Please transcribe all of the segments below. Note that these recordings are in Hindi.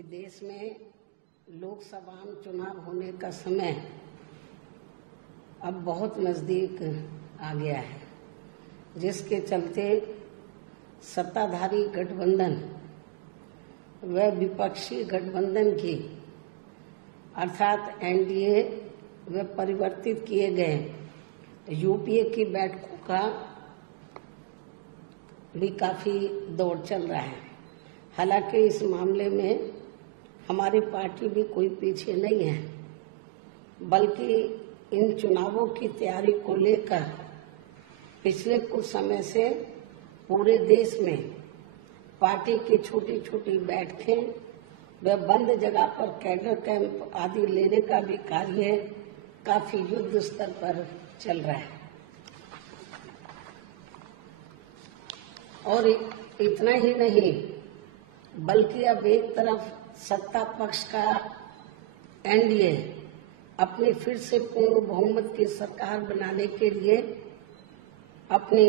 कि देश में लोकसभा चुनाव होने का समय अब बहुत नजदीक आ गया है, जिसके चलते सत्ताधारी गठबंधन व विपक्षी गठबंधन की अर्थात एनडीए व परिवर्तित किए गए यूपीए की बैठकों का भी काफी दौड़ चल रहा है। हालांकि इस मामले में हमारी पार्टी भी कोई पीछे नहीं है, बल्कि इन चुनावों की तैयारी को लेकर पिछले कुछ समय से पूरे देश में पार्टी की छोटी छोटी बैठकें व बंद जगह पर कैडर कैंप आदि लेने का भी कार्य काफी युद्ध स्तर पर चल रहा है। और इतना ही नहीं, बल्कि अब एक तरफ सत्ता पक्ष का एनडीए अपनी फिर से पूर्ण बहुमत की सरकार बनाने के लिए अपनी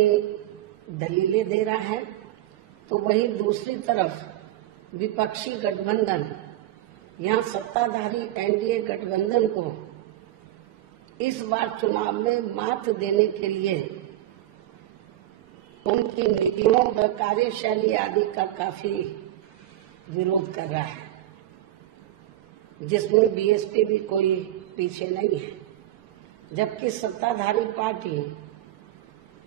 दलीलें दे रहा है, तो वहीं दूसरी तरफ विपक्षी गठबंधन यहाँ सत्ताधारी एनडीए गठबंधन को इस बार चुनाव में मात देने के लिए उनकी नीतियों व कार्यशैली आदि का काफी विरोध कर रहा है, जिसमें बीएसपी भी कोई पीछे नहीं है। जबकि सत्ताधारी पार्टी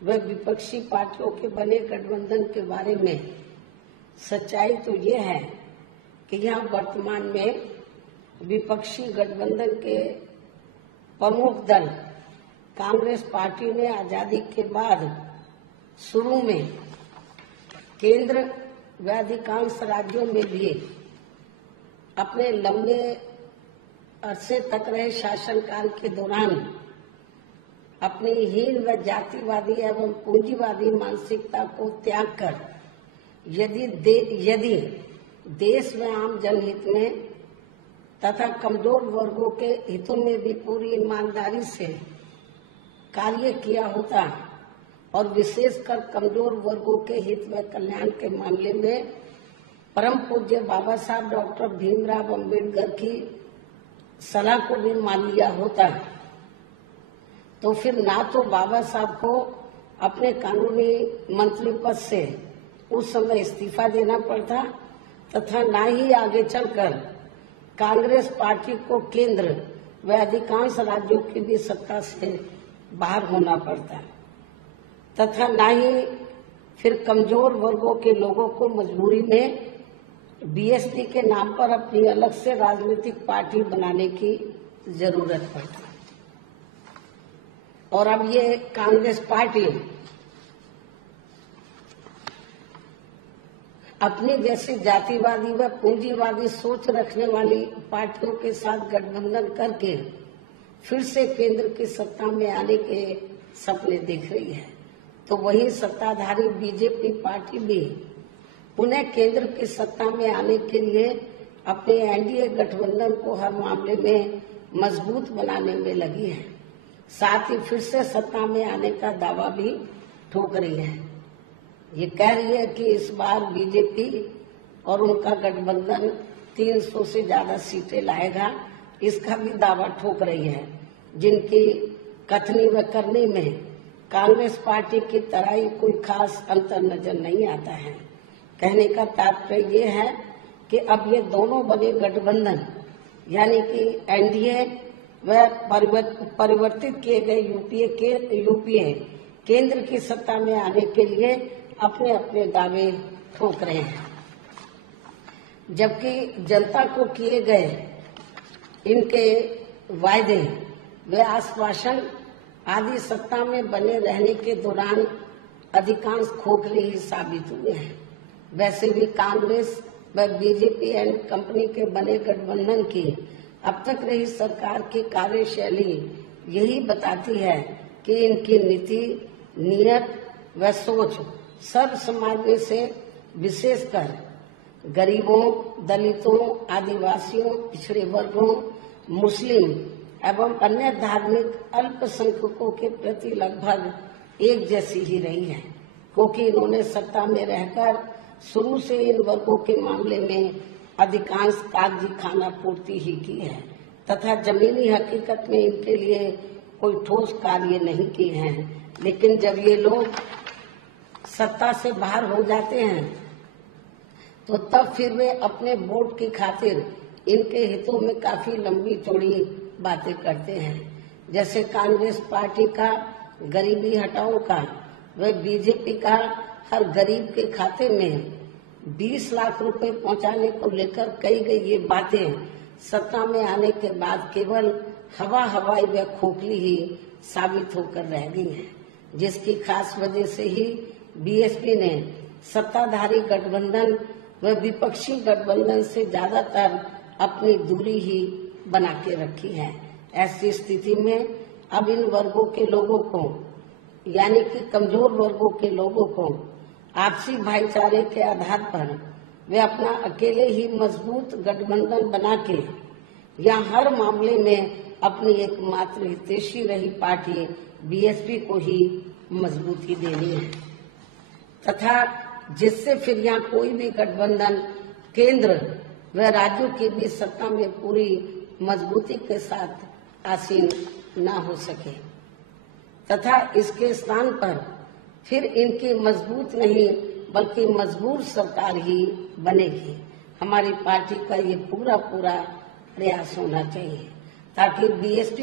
व विपक्षी पार्टियों के बने गठबंधन के बारे में सच्चाई तो ये है कि यहाँ वर्तमान में विपक्षी गठबंधन के प्रमुख दल कांग्रेस पार्टी ने आजादी के बाद शुरू में केंद्र व अधिकांश राज्यों में भी अपने लंबे अरसे तक रहे शासनकाल के दौरान अपनी हीन व जातिवादी एवं पूंजीवादी मानसिकता को त्याग कर यदि देश व आम जनहित में तथा कमजोर वर्गों के हितों में भी पूरी ईमानदारी से कार्य किया होता और विशेषकर कमजोर वर्गों के हित व कल्याण के मामले में परम पूज्य बाबा साहब डॉक्टर भीमराव अम्बेडकर की सलाह को भी मान लिया होता, तो फिर ना तो बाबा साहब को अपने कानूनी मंत्री पद से उस समय इस्तीफा देना पड़ता तथा ना ही आगे चलकर कांग्रेस पार्टी को केंद्र व अधिकांश राज्यों की भी सत्ता से बाहर होना पड़ता तथा ना ही फिर कमजोर वर्गों के लोगों को मजबूरी में बीएसपी के नाम पर अपनी अलग से राजनीतिक पार्टी बनाने की जरूरत पड़ती। और अब ये कांग्रेस पार्टी अपनी जैसी जातिवादी व पूंजीवादी सोच रखने वाली पार्टियों के साथ गठबंधन करके फिर से केंद्र की सत्ता में आने के सपने देख रही है, तो वही सत्ताधारी बीजेपी पार्टी भी पुनः केंद्र की सत्ता में आने के लिए अपने एनडीए गठबंधन को हर मामले में मजबूत बनाने में लगी है। साथ ही फिर से सत्ता में आने का दावा भी ठोक रही है। ये कह रही है कि इस बार बीजेपी और उनका गठबंधन 300 से ज्यादा सीटें लाएगा, इसका भी दावा ठोक रही है, जिनकी कथनी व करनी में कांग्रेस पार्टी की तरह ही कोई खास अंतर नजर नहीं आता है। कहने का तात्पर्य ये है कि अब ये दोनों बड़े गठबंधन यानी कि एनडीए व परिवर्तित किए गए यूपीए केंद्र की सत्ता में आने के लिए अपने अपने दावे ठोक रहे हैं, जबकि जनता को किए गए इनके वायदे व आश्वासन आदि सत्ता में बने रहने के दौरान अधिकांश खोखले ही साबित हुए हैं। वैसे भी कांग्रेस व बीजेपी एंड कंपनी के बने गठबंधन की अब तक रही सरकार की कार्यशैली यही बताती है कि इनकी नीति, नीयत व सोच सब समाज में से विशेषकर गरीबों, दलितों, आदिवासियों, पिछड़े वर्गों, मुस्लिम एवं अन्य धार्मिक अल्पसंख्यकों के प्रति लगभग एक जैसी ही रही है, क्योंकि इन्होंने सत्ता में रहकर शुरू से इन वर्गों के मामले में अधिकांश कागजी खाना पूर्ति ही की है तथा जमीनी हकीकत में इनके लिए कोई ठोस कार्य नहीं किए हैं। लेकिन जब ये लोग सत्ता से बाहर हो जाते हैं तो तब फिर वे अपने वोट की खातिर इनके हितों में काफी लंबी चौड़ी बातें करते हैं। जैसे कांग्रेस पार्टी का गरीबी हटाओ का व बीजेपी का हर गरीब के खाते में 20 लाख रुपए पहुंचाने को लेकर कही गई ये बातें सत्ता में आने के बाद केवल हवाई व खोखली ही साबित होकर रह गई हैं, जिसकी खास वजह से ही बीएसपी ने सत्ताधारी गठबंधन व विपक्षी गठबंधन से ज्यादातर अपनी दूरी ही बना के रखी है। ऐसी स्थिति में अब इन वर्गों के लोगों को यानी कि कमजोर वर्गों के लोगों को आपसी भाईचारे के आधार पर वे अपना अकेले ही मजबूत गठबंधन बना के या हर मामले में अपनी एकमात्र हितैषी रही पार्टी बीएसपी को ही मजबूती देनी है तथा जिससे फिर यहाँ कोई भी गठबंधन केंद्र व राज्यों के बीच सत्ता में पूरी मजबूती के साथ आसीन न हो सके तथा इसके स्थान पर फिर इनकी मजबूत नहीं बल्कि मजबूर सरकार ही बनेगी। हमारी पार्टी का ये पूरा प्रयास होना चाहिए ताकि बीएसपी